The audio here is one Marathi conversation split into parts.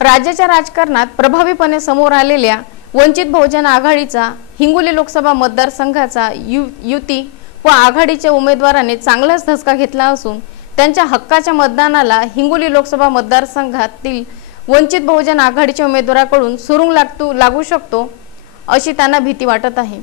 राज्याच्या राजकारणात प्रभावीपणे समोर आलेल्या वंचित बहुजन आघाडीचा हिंगोली लोकसभा मतदारसंघाचा यु युती व आघाडीच्या उमेदवाराने चांगलाच धसका घेतला असून त्यांच्या हक्काच्या मतदानाला हिंगोली लोकसभा मतदारसंघातील वंचित बहुजन आघाडीच्या उमेदवाराकडून सुरुंग लागतो लागू शकतो अशी त्यांना भीती वाटत आहे.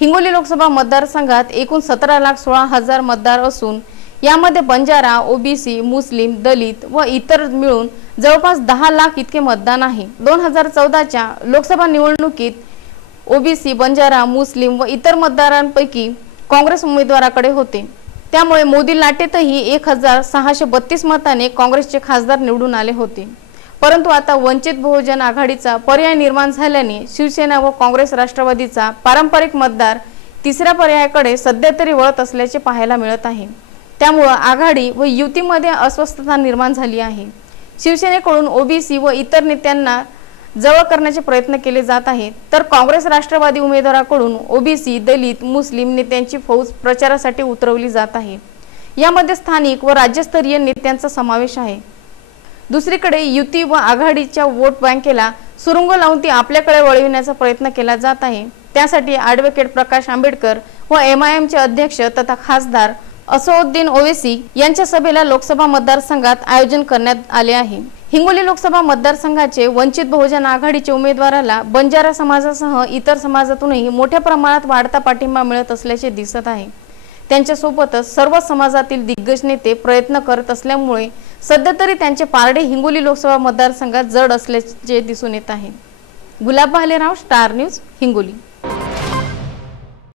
हिंगोली लोकसभा मतदारसंघात एकूण सतरा लाख सोळा हजार मतदार असून यामध्ये बंजारा ओबीसी मुस्लिम दलित व इतर मिळून जवळपास दहा लाख इतके मतदान आहे. दोन हजार चौदाच्या लोकसभा निवडणुकीत ओबीसी बंजारा मुस्लिम व इतर मतदारांपैकी काँग्रेस उमेदवाराकडे होते. त्यामुळे मोदी लाटेतही एक हजार सहाशे बत्तीस मताने काँग्रेसचे खासदार निवडून आले होते. परंतु आता वंचित बहुजन आघाडीचा पर्याय निर्माण झाल्याने शिवसेना व काँग्रेस राष्ट्रवादीचा पारंपरिक मतदार तिसऱ्या पर्यायाकडे सध्या तरी वळत असल्याचे पाहायला मिळत आहे. त्यामुळं आघाडी व युतीमध्ये अस्वस्थता निर्माण झाली आहे. शिवसेनेकडून ओबीसी व इतर नेत्यांना जवळ करण्याचे प्रयत्न केले जात आहेत. तर काँग्रेस राष्ट्रवादी उमेदवाराकडून ओबीसी दलित मुस्लिम नेत्यांची फौज प्रचारासाठी उतरवली जात आहे. यामध्ये स्थानिक व राज्यस्तरीय नेत्यांचा समावेश आहे. दुसरीकडे युती व आघाडीच्या वोट बँकेला सुरुंग लावून ती आपल्याकडे वळविण्याचा प्रयत्न केला जात आहे. त्यासाठी ॲडव्होकेट प्रकाश आंबेडकर व एम आय एमचे अध्यक्ष तथा खासदार असोउद्दीन ओवेसी यांच्या सभेला लोकसभा मतदारसंघात आयोजन करण्यात आले आहे. हिंगोली लोकसभा मतदारसंघाचे वंचित बहुजन आघाडीच्या उमेदवाराला बंजारा समाजासह इतर समाजातूनही मोठ्या प्रमाणात वाढता पाठिंबा मिळत असल्याचे दिसत आहे. त्यांच्यासोबतच सर्व समाजातील दिग्गज नेते प्रयत्न करत असल्यामुळे सध्या तरी त्यांचे पारडे हिंगोली लोकसभा मतदारसंघात जड असल्याचे दिसून येत आहे. Gulab Bhalerao Star News Hingoli.